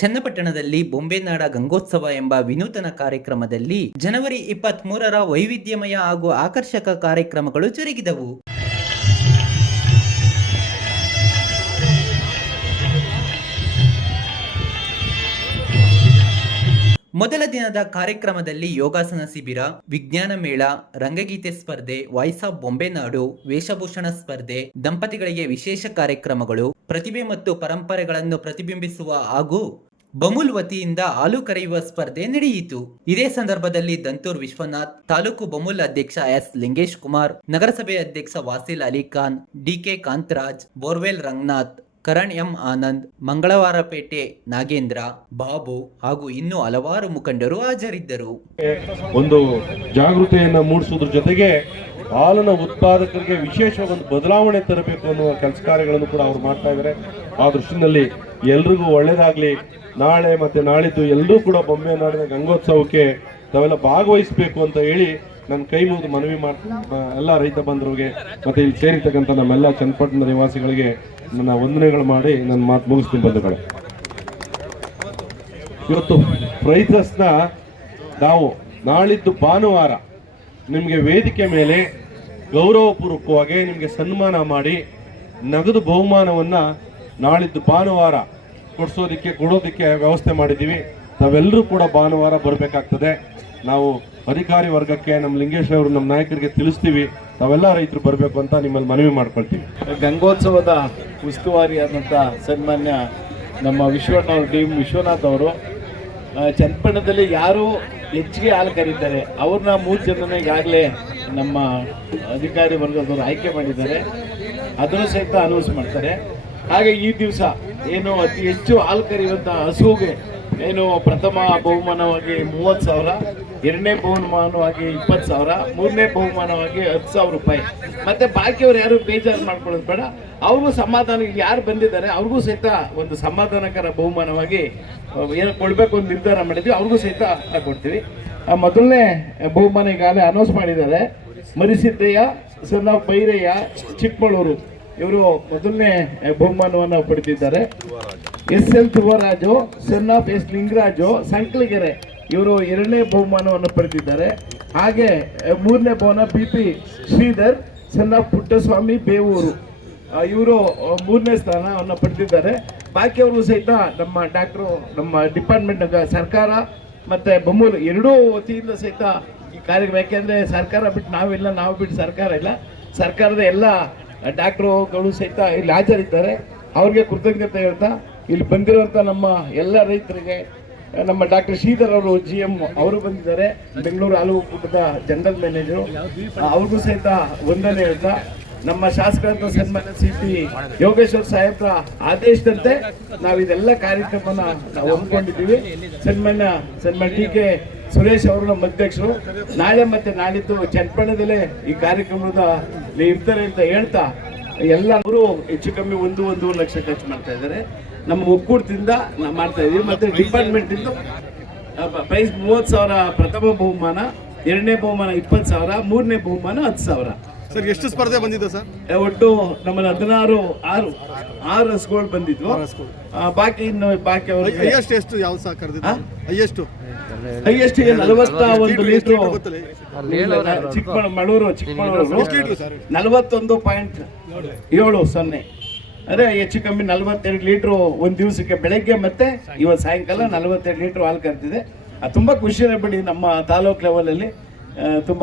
ಚನ್ನಪಟ್ಟಣದಲ್ಲಿ ಬೊಂಬೆನಾಡ ಗಂಗೋತ್ಸವ ಎಂಬ ವಿನೂತನ ಕಾರ್ಯಕ್ರಮದಲ್ಲಿ ಜನವರಿ 23ರ ವೈವಿಧ್ಯಮಯ ಹಾಗೂ ಆಕರ್ಷಕ ಕಾರ್ಯಕ್ರಮಗಳು ಜರುಗಿದವು. ಮೊದಲ ದಿನದ ಕಾರ್ಯಕ್ರಮದಲ್ಲಿ ಯೋಗಾಸನ ಶಿಬಿರ, ವಿಜ್ಞಾನ ಮೇಳ, ರಂಗಗೀತೆ ಸ್ಪರ್ಧೆ, ವಾಯ್ಸ್ ಆಫ್ ಬೊಂಬೆನಾಡು, ವೇಷಭೂಷಣ ಸ್ಪರ್ಧೆ, ದಂಪತಿಗಳಿಗೆ ವಿಶೇಷ ಕಾರ್ಯಕ್ರಮಗಳು, ಪ್ರತಿಭೆ ಮತ್ತು ಪರಂಪರೆಗಳನ್ನು ಪ್ರತಿಬಿಂಬಿಸುವ ಹಾಗೂ ಬಮೂಲ್ ವತಿಯಿಂದ ಹಾಲು ಕರೆಯುವ ಸ್ಪರ್ಧೆ ನಡೆಯಿತು. ಇದೇ ಸಂದರ್ಭದಲ್ಲಿ ದಂತೂರ್ ವಿಶ್ವನಾಥ್, ತಾಲೂಕು ಬಮೂಲ್ ಅಧ್ಯಕ್ಷ ಎಸ್ ಲಿಂಗೇಶ್ ಕುಮಾರ್, ನಗರಸಭೆ ಅಧ್ಯಕ್ಷ Wasil Alikhan, DK Kantharaj, borewell Ranganath, Karan M Anand, Mangalavarapete Nagendra, Babu ಹಾಗೂ ಇನ್ನೂ ಹಲವಾರು ಮುಖಂಡರು ಹಾಜರಿದ್ದರು. ಒಂದು ಜಾಗೃತಿಯನ್ನು ಮೂಡಿಸುವುದರ ಜೊತೆಗೆ ಹಾಲಿನ ಉತ್ಪಾದಕರಿಗೆ ವಿಶೇಷ ಒಂದು ಬದಲಾವಣೆ ತರಬೇಕು ಅನ್ನುವ ಕೆಲಸ ಕಾರ್ಯಗಳನ್ನು ಕೂಡ ಅವರು ಮಾಡ್ತಾ ಇದ್ದಾರೆ. ಆ ದೃಷ್ಟಿನಲ್ಲಿ ಎಲ್ರಿಗೂ ಒಳ್ಳೇದಾಗ್ಲಿ. ನಾಳೆ ಮತ್ತೆ ನಾಳಿದ್ದು ಎಲ್ಲರೂ ಕೂಡ ಬೊಂಬೆನಾಡಿನ ಗಂಗೋತ್ಸವಕ್ಕೆ ತಾವೆಲ್ಲ ಭಾಗವಹಿಸಬೇಕು ಅಂತ ಹೇಳಿ ನನ್ನ ಕೈ ಮುಗಿದು ಮನವಿ ಮಾಡ್ತೀನಿ. ಎಲ್ಲ ರೈತ ಬಂಧುಗಳಿಗೆ ಮತ್ತೆ ಇಲ್ಲಿ ಸೇರಿರ್ತಕ್ಕಂಥ ನಮ್ಮೆಲ್ಲ ಚನ್ನಪಟ್ಟಣ ನಿವಾಸಿಗಳಿಗೆ ನನ್ನ ವಂದನೆಗಳು ಮಾಡಿ ನನ್ನ ಮಾತು ಮುಗಿಸ್ತೀನಿ. ಬಂಧುಗಳೇ, ಇವತ್ತು ಪ್ರೈಸಸ್ನ ನಾವು ನಾಳಿದ್ದು ಭಾನುವಾರ ನಿಮಗೆ ವೇದಿಕೆ ಮೇಲೆ ಗೌರವಪೂರ್ವಕವಾಗಿ ನಿಮಗೆ ಸನ್ಮಾನ ಮಾಡಿ ನಗದು ಬಹುಮಾನವನ್ನು ನಾಳಿದ್ದು ಭಾನುವಾರ ಕೊಡೋದಕ್ಕೆ ವ್ಯವಸ್ಥೆ ಮಾಡಿದ್ದೀವಿ. ತಾವೆಲ್ಲರೂ ಕೂಡ ಭಾನುವಾರ ಬರಬೇಕಾಗ್ತದೆ. ನಾವು ಅಧಿಕಾರಿ ವರ್ಗಕ್ಕೆ ನಮ್ಮ ಲಿಂಗೇಶ್ ಅವರು ನಮ್ಮ ನಾಯಕರಿಗೆ ತಿಳಿಸ್ತೀವಿ. ತಾವೆಲ್ಲ ರೈತರು ಬರಬೇಕು ಅಂತ ನಿಮ್ಮಲ್ಲಿ ಮನವಿ ಮಾಡ್ಕೊಳ್ತೀವಿ. ಗಂಗೋತ್ಸವದ ಉಸ್ತುವಾರಿಯಾದಂಥ ಸನ್ಮಾನ್ಯ ನಮ್ಮ ವಿಶ್ವನಾಥ್ ಅವರು ಚನ್ನಪಟ್ಟಣದಲ್ಲಿ ಯಾರು ಹೆಚ್ಚಿಗೆ ಹಾಲು ಕರೀತಾರೆ ಅವ್ರನ್ನ 3 ಜನನ ಈಗಾಗಲೇ ನಮ್ಮ ಅಧಿಕಾರಿ ವರ್ಗದವರು ಆಯ್ಕೆ ಮಾಡಿದ್ದಾರೆ. ಅದನ್ನು ಸಹಿತ ಅನೌನ್ಸ್ ಮಾಡ್ತಾರೆ. ಹಾಗೆ ಈ ದಿವಸ ಏನು ಅತಿ ಹೆಚ್ಚು ಹಾಲು ಕರೆಯುವಂಥ ಹಸುವಿಗೆ ಏನು ಪ್ರಥಮ ಬಹುಮಾನವಾಗಿ 30,000, ಎರಡನೇ ಬಹುಮಾನವಾಗಿ 20,000, ಮೂರನೇ ಬಹುಮಾನವಾಗಿ 10,000 ರೂಪಾಯಿ. ಮತ್ತೆ ಬಾಕಿಯವ್ರು ಯಾರು ಬೇಜಾರು ಮಾಡ್ಕೊಳ್ಳೋದು ಬೇಡ. ಅವ್ರಿಗೂ ಸಮಾಧಾನ, ಯಾರು ಬಂದಿದ್ದಾರೆ ಅವ್ರಿಗೂ ಸಹಿತ ಒಂದು ಸಮಾಧಾನಕರ ಬಹುಮಾನವಾಗಿ ಏನು ಕೊಡಬೇಕು ಅಂತ ನಿರ್ಧಾರ ಮಾಡಿದ್ವಿ. ಅವ್ರಿಗೂ ಸಹಿತ ಕೊಡ್ತೀವಿ. ಮೊದಲನೇ ಬಹುಮಾನ ಈಗಾಗಲೇ ಅನೌನ್ಸ್ ಮಾಡಿದ್ದಾರೆ. ಮರಿಸಿದ್ದಯ್ಯ ಸಣ್ಣ ಬೈರಯ್ಯ ಚಿಕ್ಕಮಗಳೂರು ಇವರು ಮೊದಲನೇ ಬಹುಮಾನವನ್ನು ಪಡೆದಿದ್ದಾರೆ. SL Dhruvaraju son of S Lingaraju Sankaligere ಇವರು ಎರಡನೇ ಬಹುಮಾನವನ್ನು ಪಡೆದಿದ್ದಾರೆ. ಹಾಗೆ ಮೂರನೇ ಬಹುಮಾನ BP Shridhar son of Puttaswamy Bevur ಇವರು ಮೂರನೇ ಸ್ಥಾನವನ್ನು ಪಡೆದಿದ್ದಾರೆ. ಬಾಕಿಯವರು ಸಹಿತ ನಮ್ಮ ಡಿಪಾರ್ಟ್ಮೆಂಟ್ ಸರ್ಕಾರ ಮತ್ತು ಬಮೂಲ್ ಎರಡೂ ವತಿಯಿಂದ ಸಹಿತ ಈ ಕಾರ್ಯಕ್ರಮ, ಯಾಕೆಂದರೆ ಸರ್ಕಾರ ಬಿಟ್ಟು ನಾವಿಲ್ಲ, ನಾವು ಬಿಟ್ಟು ಸರ್ಕಾರ ಇಲ್ಲ. ಸರ್ಕಾರದ ಎಲ್ಲ ಡಾಕ್ಟ್ರುಗಳು ಸಹಿತ ಇಲ್ಲಿ ಹಾಜರಿದ್ದಾರೆ. ಅವ್ರಿಗೆ ಕೃತಜ್ಞತೆ ಹೇಳ್ತಾ ಇಲ್ಲಿ ಬಂದಿರುವಂಥ ನಮ್ಮ ಎಲ್ಲ ರೈತರಿಗೆ ನಮ್ಮ ಡಾಕ್ಟರ್ ಶ್ರೀಧರ್ ಅವರು GM ಅವರು ಬಂದಿದ್ದಾರೆ. ಬೆಂಗಳೂರು ಹಾಲು ಒಕ್ಕೂಟದ ಜನರಲ್ ಮ್ಯಾನೇಜರು, ಅವ್ರಿಗೂ ಸಹಿತ ವಂದನೆ ಹೇಳ್ತಾ ನಮ್ಮ ಶಾಸಕರಂತ ಸನ್ಮಾನ್ಯ CP ಯೋಗೇಶ್ವರ್ ಸಾಹೇಬ್ರ ಆದೇಶದಂತೆ ನಾವು ಇದೆಲ್ಲ ಕಾರ್ಯಕ್ರಮನ ನಾವು ಹಮ್ಮಿಕೊಂಡಿದ್ದೀವಿ. ಸನ್ಮಾನ್ಯ DK ಸುರೇಶ್ ಅವರು ನಮ್ಮ ಅಧ್ಯಕ್ಷರು. ನಾಳೆ ಮತ್ತೆ ನಾಳಿದ್ದು ಚನ್ನಪಟ್ಟಣದಲ್ಲೇ ಈ ಕಾರ್ಯಕ್ರಮದ ಇರ್ತಾರೆ ಅಂತ ಹೇಳ್ತಾ ಎಲ್ಲರೂ ಹೆಚ್ಚು ಕಮ್ಮಿ 1 ಲಕ್ಷ ಖರ್ಚು ಮಾಡ್ತಾ ಇದ್ದಾರೆ. ನಮ್ಮ ಒಕ್ಕೂಟದಿಂದ ನಾವು ಮಾಡ್ತಾ ಇದ್ದೀವಿ. ಮತ್ತು ಡಿಪಾರ್ಟ್ಮೆಂಟಿಂದ ಪ್ರೈಸ್ 30,000 ಪ್ರಥಮ ಬಹುಮಾನ, ಎರಡನೇ ಬಹುಮಾನ 20,000, ಮೂರನೇ ಬಹುಮಾನ 10,000. ಸರ್, ಎಷ್ಟು ಸ್ಪರ್ಧೆ ಬಂದಿದೆ ಸರ್? ಒಟ್ಟು ನಮ್ಮಲ್ಲಿ 6 ಹಸುಗಳು ಬಂದಿದ್ವು. ಬಾಕಿ ಅವ್ರಿಗೆ ಎಷ್ಟು ಯಾವ್ದು ಸಹ ಕರೆದಿದ್ದು? ಹೈಯೆಸ್ಟ್ 41 ಲೀಟ್ರು ಚಿಕ್ಕಮಗಳೂರು 41.70 ಅಂದರೆ ಹೆಚ್ಚು ಕಮ್ಮಿ 42 ಲೀಟ್ರು ಒಂದು ದಿವಸಕ್ಕೆ ಬೆಳಗ್ಗೆ ಮತ್ತೆ ಇವತ್ತು ಸಾಯಂಕಾಲ 42 ಲೀಟ್ರು ಹಾಲು ಕರ್ತಿದೆ. ತುಂಬ ಖುಷಿ ಬಿಡಿ. ನಮ್ಮ ತಾಲೂಕು ಲೆವೆಲಲ್ಲಿ ತುಂಬ